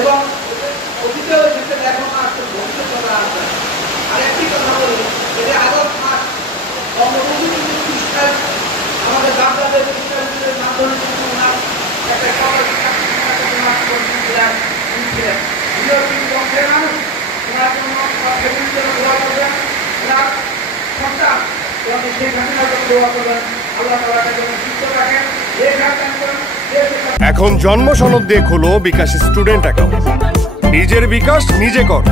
এবং অতীতেও যেতে এখন আসছে, ভবিষ্যতে আসবে। আর একটি কথা বলি, এটা আগস্ট মাস বঙ্গবন্ধু কিন্তু খ্রিস্টান আমাদের বাংলাদেশ খ্রিস্টানদের মাধ্যমে একটা সবাই মানুষ ওনার জন্য দোয়া করবেন, ওনার সন্তান সেই ঘটনার জন্য দোয়া করবেন, আল্লাহ তাআলা যেন সুস্থ রাখেন। এখন জন্ম সনদ দিয়ে খোলো বিকাশ স্টুডেন্ট অ্যাকাউন্ট। নিজের বিকাশ নিজে কর।